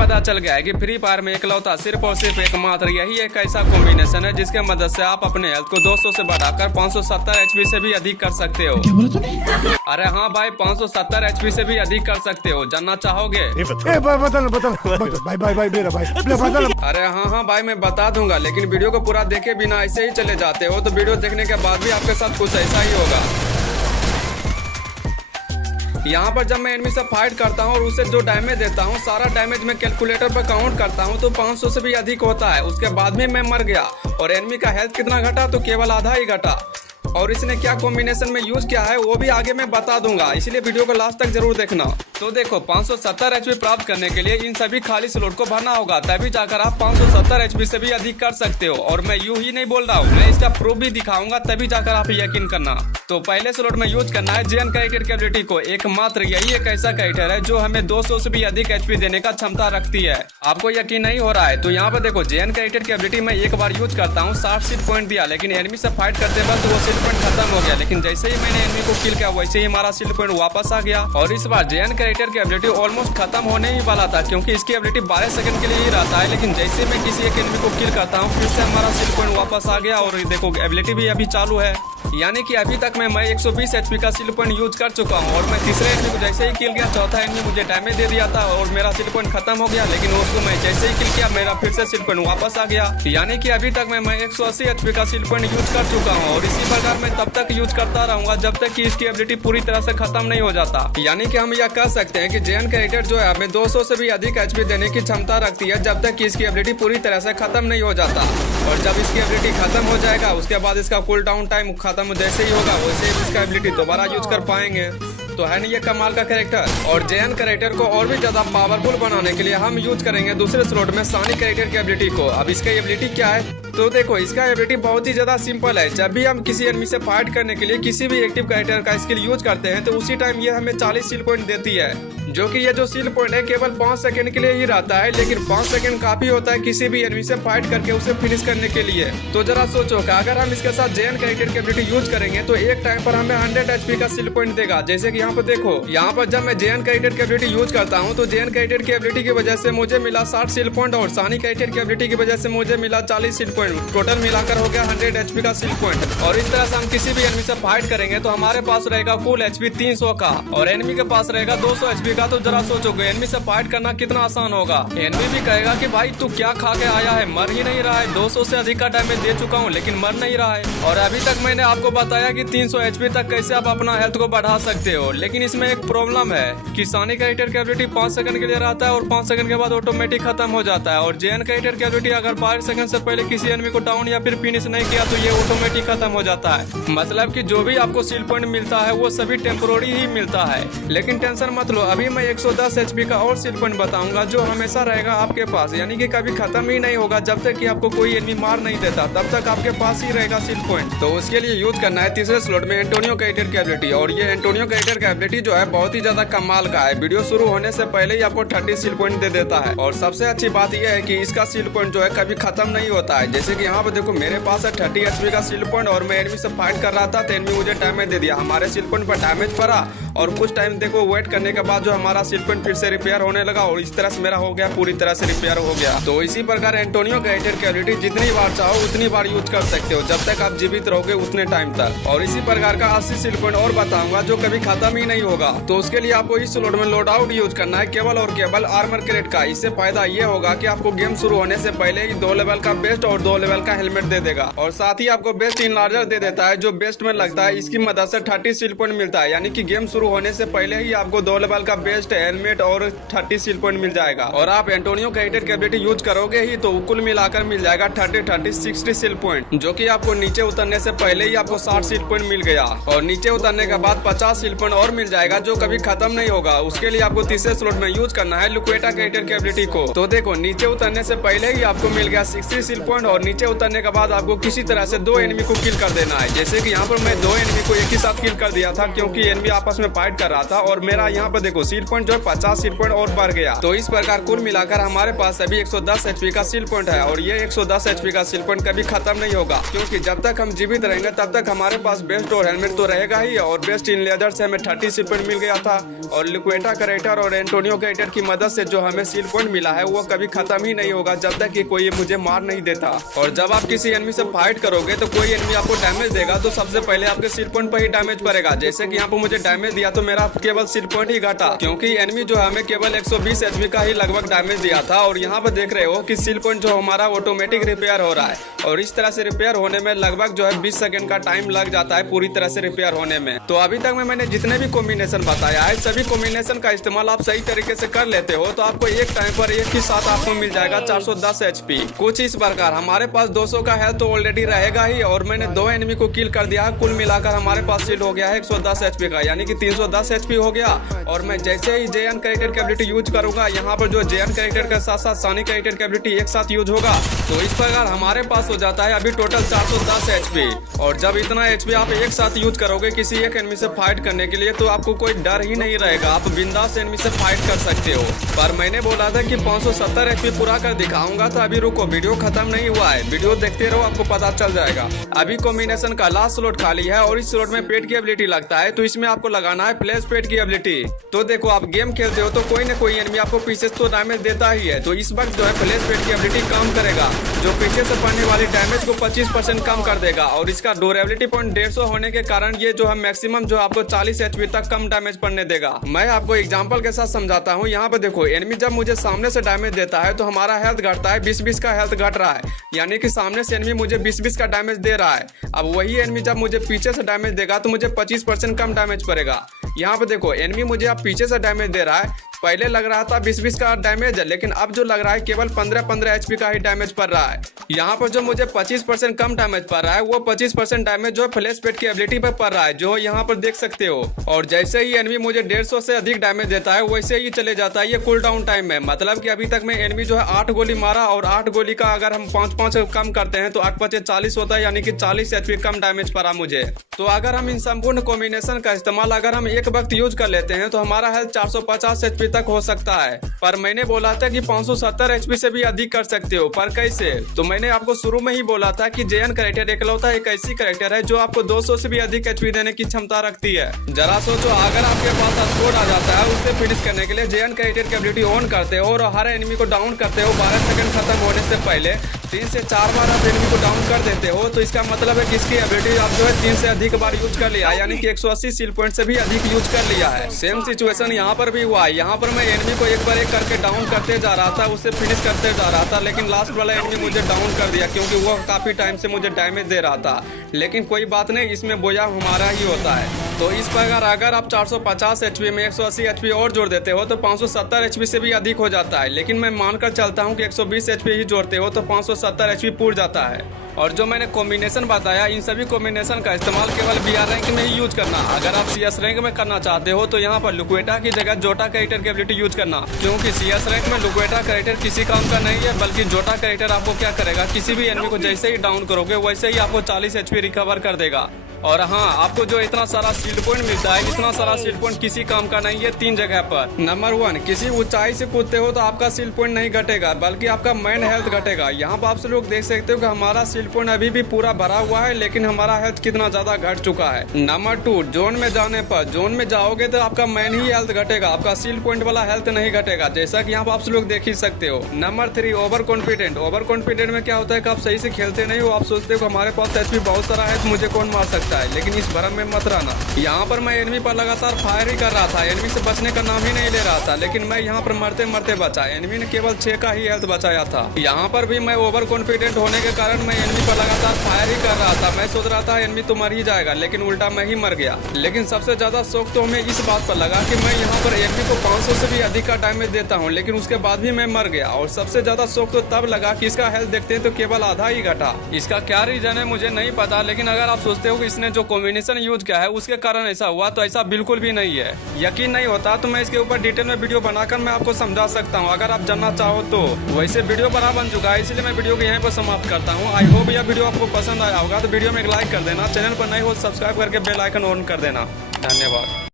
पता चल गया है कि फ्री फायर में इकलौता सिर्फ और सिर्फ एकमात्र यही एक ऐसा कॉम्बिनेशन है जिसके मदद से आप अपने हेल्थ को 200 से बढ़ाकर 570 एचपी से भी अधिक कर सकते हो। अरे हाँ भाई, 570 एचपी से भी अधिक कर सकते हो। जानना चाहोगे? अरे हाँ भाई, मैं बता दूंगा, लेकिन वीडियो को पूरा देखे बिना ऐसे ही चले जाते हो तो वीडियो देखने के बाद भी आपके साथ कुछ ऐसा ही होगा। यहाँ पर जब मैं एनिमी से फाइट करता हूँ और उसे जो डैमेज देता हूँ, सारा डैमेज मैं कैलकुलेटर पर काउंट करता हूँ तो 500 से भी अधिक होता है। उसके बाद भी मैं मर गया और एनिमी का हेल्थ कितना घटा, तो केवल आधा ही घटा। और इसने क्या कॉम्बिनेशन में यूज किया है वो भी आगे मैं बता दूंगा, इसलिए वीडियो को लास्ट तक जरूर देखना। तो देखो, 570 एचपी प्राप्त करने के लिए इन सभी खाली स्लॉट को भरना होगा, तभी जाकर आप 570 एचपी से भी अधिक कर सकते हो। और मैं यूं ही नहीं बोल रहा हूँ, मैं इसका प्रूफ भी दिखाऊंगा, तभी जाकर आप यकीन करना। तो पहले स्लॉट में यूज करना है जेन कैरेक्टर की एबिलिटी को। एकमात्र यही एक ऐसा कैरेक्टर है जो हमें 200 से भी अधिक एचपी देने का क्षमता रखती है। आपको यकीन नहीं हो रहा है तो यहाँ पर देखो, जेन कैरेक्टर की एबिलिटी में एक बार यूज करता हूँ, 60 सील पॉइंट दिया, लेकिन एनिमी से फाइट करते वक्त वो सील पॉइंट खत्म हो गया। लेकिन जैसे ही मैंने एनिमी को किल किया वैसे ही हमारा सील पॉइंट वापस आ गया। और इस बार जेन कैरेक्टर की एबिलिटी ऑलमोस्ट खत्म होने ही वाला था, क्योंकि इसकी एबिलिटी 12 सेकंड के लिए ही रहता है। लेकिन जैसे मैं किसी एक एनिमी को किल करता हूँ, फिर से हमारा सील पॉइंट वापस आ गया। और देखो, एबिलिटी भी अभी चालू है, यानी कि अभी तक मैं 120 एचपी का सील पॉइंट यूज कर चुका हूँ। और मैं तीसरे एनिमी को जैसे ही किल किया, चौथा एनिमी मुझे डैमेज दे दिया था और मेरा सील पॉइंट खत्म हो गया। लेकिन उसको मैं जैसे ही किल किया, मेरा फिर से सील पॉइंट वापस आ गया, यानी कि अभी तक मैं 180 एचपी का सील पॉइंट यूज कर चुका हूँ। और इसी प्रकार मैं तब तक यूज करता रहूंगा जब तक कि इसकी एबिलिटी पूरी तरह से खत्म नहीं हो जाता। यानी कि हम यह कह सकते हैं कि जेन कैरेक्टर जो है हमें 200 से भी अधिक एचपी देने की क्षमता रखती है, जब तक कि इसकी एबिलिटी पूरी तरह से खत्म नहीं हो जाता। और जब इसकी एबिलिटी खत्म हो जाएगा, उसके बाद इसका कूल डाउन टाइम खत्म जैसे ही होगा, वैसे ही इसका एबिलिटी दोबारा यूज कर पाएंगे। तो है नहीं ये कमाल का कैरेक्टर। और जेन कैरेक्टर को और भी ज्यादा पावरफुल बनाने के लिए हम यूज करेंगे दूसरे स्लॉट में सानी कैरेक्टर की एबिलिटी को। अब इसका एबिलिटी क्या है, तो देखो, इसका एबिलिटी बहुत ही ज्यादा सिंपल है। जब भी हम किसी एनिमी से फाइट करने के लिए किसी भी एक्टिव कैरेक्टर का स्किल यूज करते हैं तो उसी टाइम ये हमें 40 सील पॉइंट देती है, जो कि ये जो सील पॉइंट है केवल 5 सेकंड के लिए ही रहता है। लेकिन 5 सेकंड काफी होता है किसी भी एनिमी से फाइट करके उसे फिनिश करने के लिए। तो जरा सोचो कि अगर हम इसके साथ जेन कैरेक्टर की एबिलिटी यूज करेंगे तो एक टाइम पर हमें 100 एचपी का सील पॉइंट देगा। जैसे कि यहाँ पर देखो, यहाँ पर जब मैं जेन कैरेक्टर की एबिलिटी यूज करता हूँ तो जेन कैरेक्टर की एबिलिटी की वजह से मुझे मिला 60 सील पॉइंट और सानी कैरेक्टर की एबिलिटी की वजह से मुझे मिला 40 सील पॉइंट। टोटल मिलाकर हो गया 100 एचपी का सील पॉइंट। और इस तरह से हम किसी भी एनिमी से फाइट करेंगे तो हमारे पास रहेगा कुल एचपी 300 का और एनिमी के पास रहेगा 200 एचपी का। तो जरा सोचो, एनिमी से फाइट करना कितना आसान होगा। एनिमी भी कहेगा कि भाई तू क्या खा के आया है, मर ही नहीं रहा है, 200 से अधिक का डैमेज दे चुका हूँ लेकिन मर नहीं रहा है। और अभी तक मैंने आपको बताया कि 300 एचपी तक कैसे आप अपना हेल्थ को बढ़ा सकते हो। लेकिन इसमें एक प्रॉब्लम है कि सानी कैरेक्टर की एबिलिटी 5 सेकंड के लिए रहता है और 5 सेकंड के बाद ऑटोमेटिक खत्म हो जाता है। और जेन कैरेक्टर की एबिलिटी अगर 5 सेकंड से पहले किसी एनिमी को डाउन या फिर फिनिश नहीं किया तो ये ऑटोमेटिक खत्म हो जाता है। मतलब कि जो भी आपको सील पॉइंट मिलता है वो सभी टेम्पोररी ही मिलता है। लेकिन टेंशन मत लो, अभी मैं 110 एचपी का और सील पॉइंट बताऊंगा जो हमेशा रहेगा आपके पास, यानी कि कभी खत्म ही नहीं होगा। जब तक कि आपको कोई एनिमी मार नहीं देता तब तक आपके पास ही रहेगा सील पॉइंट। तो उसके लिए यूज करना है तीसरे स्लॉट में एंटोनियो कैरेक्टर की एबिलिटी। और ये एंटोनियो कैरेक्टर की एबिलिटी जो है बहुत ही ज्यादा कमाल का है। वीडियो शुरू होने से पहले ही आपको 30 सील पॉइंट दे देता है। और सबसे अच्छी बात यह है कि इसका सील पॉइंट जो है कभी खत्म नहीं होता है। जैसे कि यहाँ पे देखो, मेरे पास है 30 एचपी का सील पॉइंट और मैं एनिमी से फाइट कर रहा था तो एनिमी मुझे डैमेज दे दिया, हमारे सील पॉइंट पर डैमेज पड़ा और कुछ टाइम देखो वेट करने के बाद जो हमारा सील पॉइंट फिर से रिपेयर होने लगा और इस तरह से मेरा हो गया, पूरी तरह से रिपेयर हो गया। तो इसी प्रकार एंटोनियो कैरेक्टर की एबिलिटी जितनी बार चाहो उतनी बार यूज कर सकते हो, जब तक आप जीवित रहोगे उतने टाइम तक। और इसी प्रकार का 80 सील पॉइंट और बताऊंगा जो कभी खत्म ही नहीं होगा। तो उसके लिए आपको इस स्लॉट में लोड आउट यूज करना है केवल और केवल आर्मर क्रेट का। इससे फायदा ये होगा कि आपको गेम शुरू होने से पहले ही 2 लेवल का बेस्ट और 2 लेवल का हेलमेट दे देगा और साथ ही आपको बेस्ट इनलार्जर दे देता है जो बेस्ट में लगता है। इसकी मदद से 30 सील पॉइंट मिलता है, यानी कि गेम शुरू होने से पहले ही आपको 2 लेवल का बेस्ट हेलमेट और 30 सील पॉइंट मिल जाएगा। और आप एंटोनियो कैरेक्टर की एबिलिटी यूज करोगे ही तो कुल मिलाकर मिल जाएगा 30 सील पॉइंट, जो कि आपको नीचे उतरने से पहले ही आपको 60 सील पॉइंट मिल गया। और नीचे उतरने के बाद 50 सील पॉइंट और मिल जाएगा जो कभी खत्म नहीं होगा। उसके लिए आपको तीसरे स्लॉट में यूज करना है लुक्वेटा कैरेक्टर की एबिलिटी को। तो देखो, नीचे उतरने से पहले ही आपको मिल गया 60 सील पॉइंट और नीचे उतरने के बाद आपको किसी तरह से 2 एनिमी को किल कर देना है। जैसे कि यहाँ पर मैं 2 एनिमी को एक ही साथ किल कर दिया था क्योंकि एनिमी आपस में फाइट कर रहा था और मेरा यहाँ पर देखो सील सील पॉइंट जो है 50 सील पॉइंट और बढ़ गया। तो इस प्रकार कुल मिलाकर हमारे पास अभी 110 HP का सील पॉइंट है और ये 110 HP का सील पॉइंट कभी खत्म नहीं होगा, क्योंकि जब तक हम जीवित रहेंगे तब तक हमारे पास बेस्ट और हेलमेट तो रहेगा ही। और बेस्ट इन लेदर से हमें 30 सील पॉइंट मिल गया था और लिक्वेटा कैरेक्टर और एंटोनियो कैरेक्टर की मदद से जो हमें सील पॉइंट मिला है वो कभी खत्म ही नहीं होगा जब तक कि कोई मुझे मार नहीं देता। और जब आप किसी एनिमी से फाइट करोगे तो कोई एनिमी आपको डैमेज देगा तो सबसे पहले आपके सील पॉइंट पर ही डैमेज पड़ेगा। जैसे कि यहाँ पर मुझे डैमेज दिया तो मेरा केवल सील पॉइंट ही घटा, क्योंकि एनिमी जो हमें केवल 120 HP का ही लगभग डैमेज दिया था। और यहाँ पर देख रहे हो कि सील पॉइंट जो हमारा ऑटोमेटिक रिपेयर हो रहा है और इस तरह से रिपेयर होने में लगभग जो है 20 सेकंड का टाइम लग जाता है पूरी तरह से रिपेयर होने में। तो अभी तक में मैंने जितने भी कॉम्बिनेशन बताया है सभी कॉम्बिनेशन का इस्तेमाल आप सही तरीके से कर लेते हो तो आपको एक टाइम पर एक ही साथ आपको मिल जाएगा 410 HP। कुछ इस प्रकार हमारे पास 200 का हेल्थ तो ऑलरेडी रहेगा ही और मैंने 2 एनिमी को किल कर दिया। कुल मिलाकर हमारे पास शील्ड हो गया है 110 HP का, यानी कि 310 HP हो गया। और मैं जैसे ही जेएन कैरेक्टर की एबिलिटी यूज करूंगा, यहाँ पर जो जेएन कैरेक्टर के साथ साथ सानी कैरेक्टर की एबिलिटी एक साथ यूज होगा तो इस प्रकार हमारे पास हो जाता है अभी टोटल 410 HP। और जब इतना HP आप एक साथ यूज करोगे किसी एक एनिमी से फाइट करने के लिए तो आपको कोई डर ही नहीं रहेगा, आप बिंदास एनिमी से फाइट कर सकते हो। पर मैंने बोला था कि 570 HP पूरा कर दिखाऊंगा, तो अभी रुको, वीडियो खत्म नहीं हुआ है, वीडियो देखते रहो आपको पता चल जाएगा। अभी कॉम्बिनेशन का लास्ट स्लॉट खाली है और इस स्लॉट में पेट की एबिलिटी लगता है तो इसमें आपको लगाना है फ्लैश पेट की एबिलिटी। तो देखो आप गेम खेलते हो तो कोई न कोई एनिमी आपको पीछे से तो डैमेज देता ही है, तो इस वक्त जो है फ्लैश पेट की एबिलिटी काम करेगा जो पीछे से पड़ने वाली डैमेज को 25% कम कर देगा। और इसका ड्यूरेबिलिटी पॉइंट 150 होने के कारण ये जो है मैक्सिमम जो आपको 40 HP तक कम डैमेज पड़ने देगा। मैं आपको एग्जांपल के साथ समझाता हूँ। यहाँ पे देखो, एनिमी जब मुझे सामने से डैमेज देता है तो हमारा हेल्थ घटता है, 20-20 का हेल्थ घट रहा है, यानी कि सामने से एनिमी मुझे 20-20 का डैमेज दे रहा है। अब वही एनिमी जब मुझे पीछे से डैमेज देगा तो मुझे 25% कम डैमेज पड़ेगा। यहाँ पे देखो, एनिमी मुझे अब पीछे से डैमेज दे रहा है, पहले लग रहा था 20-20 का डैमेज है, लेकिन अब जो लग रहा है केवल 15-15 HP का ही डैमेज पड़ रहा है। यहाँ पर जो मुझे 25% कम डैमेज पड़ रहा है वो 25% डैमेज जो है फ्लैश पेट की एबिलिटी पर पड़ रहा है, जो यहाँ पर देख सकते हो। और जैसे ही एनिमी मुझे 150 से अधिक डैमेज देता है वैसे ही चले जाता है ये कूल डाउन टाइम में। मतलब कि अभी तक में एनिमी जो है 8 गोली मारा और 8 गोली का अगर हम 5-5 कम करते हैं तो 8-5 40 होता है, यानी कि 40 HP कम डैमेज पड़ा मुझे। तो अगर हम इन संपूर्ण कॉम्बिनेशन का इस्तेमाल अगर हम एक वक्त यूज कर लेते हैं तो हमारा हेल्थ 450 HP तक हो सकता है। पर मैंने बोला था कि 570 HP से भी अधिक कर सकते हो, पर कैसे? तो मैंने आपको शुरू में ही बोला था कि जेएन कैरेक्टर एकलौता एक ऐसी कैरेक्टर है जो आपको 200 से भी अधिक HP देने की क्षमता रखती है। जरा सोचो, अगर आपके पास स्कोर आ जाता है उससे फिनिश करने के लिए जेएन कैरेक्टर की एबिलिटी ऑन करते हो और हर एनिमी को डाउन करते हो 12 सेकंड खत्म होने से पहले 3 से 4 बार आप एनिमी को डाउन कर देते हो, तो इसका मतलब है कि इसकी एबिलिटी आप जो है 3 से अधिक बार यूज कर लिया, यानी कि 180 सील पॉइंट से भी अधिक यूज कर लिया है। सेम सिचुएशन यहाँ पर भी हुआ है। यहाँ पर मैं एनिमी को एक बार एक करके डाउन करते जा रहा था, उससे फिनिश करते जा रहा था, लेकिन लास्ट वाला एनिमी मुझे डाउन कर दिया क्योंकि वो काफी टाइम से मुझे डैमेज दे रहा था। लेकिन कोई बात नहीं, इसमें बोया हमारा ही होता है। तो इस प्रकार अगर आप 450 HP में 180 HP और जोड़ देते हो तो 570 HP से भी अधिक हो जाता है। लेकिन मैं मानकर चलता हूँ कि 120 HP ही जोड़ते हो तो 570 HP पूर जाता है। और जो मैंने कॉम्बिनेशन बताया, इन सभी कॉम्बिनेशन का इस्तेमाल केवल BR रैंक में ही यूज करना। अगर आप CS रैंक में करना चाहते हो तो यहाँ पर लुक्वेटा की जगह जोटा कैरेक्टर की एबिलिटी यूज करना, क्योंकि CS रैंक में लुक्वेटा कैरेक्टर किसी काम का नहीं है, बल्कि जोटा कैरेक्टर आपको क्या करेगा, किसी भी एनिमी को जैसे ही डाउन करोगे वैसे ही आपको 40 HP रिकवर कर देगा। और हाँ, आपको जो इतना सारा शील्ड पॉइंट मिलता है, इतना सारा शील्ड पॉइंट किसी काम का नहीं है 3 जगह पर। नंबर 1, किसी ऊंचाई से कूदते हो तो आपका शील्ड पॉइंट नहीं घटेगा, बल्कि आपका मेन हेल्थ घटेगा। यहाँ पर आप लोग देख सकते हो कि हमारा शील्ड पॉइंट अभी भी पूरा भरा हुआ है, लेकिन हमारा हेल्थ कितना ज्यादा घट चुका है। नंबर 2, जोन में जाने पर, जोन में जाओगे तो आपका मेन ही हेल्थ घटेगा, आपका शील्ड पॉइंट वाला हेल्थ नहीं घटेगा, जैसा कि यहाँ पर आप लोग देख ही सकते हो। Number 3, over confident. Over confident में क्या होता है कि आप सही से खेलते नहीं हो, आप सोचते हो हमारे पास HP बहुत सारा है तो मुझे कौन मार सकता है, लेकिन इस भरम में मत रहना। यहाँ पर मैं एनिमी पर लगातार फायर ही कर रहा था, एनिमी से बचने का नाम ही नहीं ले रहा था, लेकिन मैं यहाँ पर मरते मरते बचा। एनिमी ने केवल 6 का ही हेल्थ बचाया था। यहाँ पर भी मैं ओवर कॉन्फिडेंट होने के कारण मैं एनिमी पर लगातार फायर ही कर रहा था। मैं सोच रहा था एनिमी तो मर ही जाएगा, लेकिन उल्टा मैं ही मर गया। लेकिन सबसे ज्यादा शौक तो हमें इस बात पर लगा कि मैं यहाँ पर एनिमी को 500 से भी अधिक का डैमेज देता हूँ, लेकिन उसके बाद भी मैं मर गया। और सबसे ज्यादा शौक तो तब लगा कि इसका हेल्थ देखते हैं तो केवल आधा ही घटा। इसका क्या रीजन है मुझे नहीं पता, लेकिन अगर आप सोचते हो कि इसने जो कॉम्बिनेशन यूज किया है उसके कारण ऐसा हुआ, तो ऐसा बिल्कुल भी नहीं है। यकीन नहीं होता तो मैं इसके ऊपर डिटेल में वीडियो बनाकर मैं आपको समझा सकता हूँ, अगर आप जानना चाहो तो। वैसे वीडियो बना बन चुका है, इसलिए मैं वीडियो को यहीं पर समाप्त करता हूँ। आई होप यह वीडियो आपको पसंद आया होगा, तो वीडियो में एक लाइक कर देना, चैनल पर नए हो सब्सक्राइब करके बेल आइकन ऑन कर देना। धन्यवाद।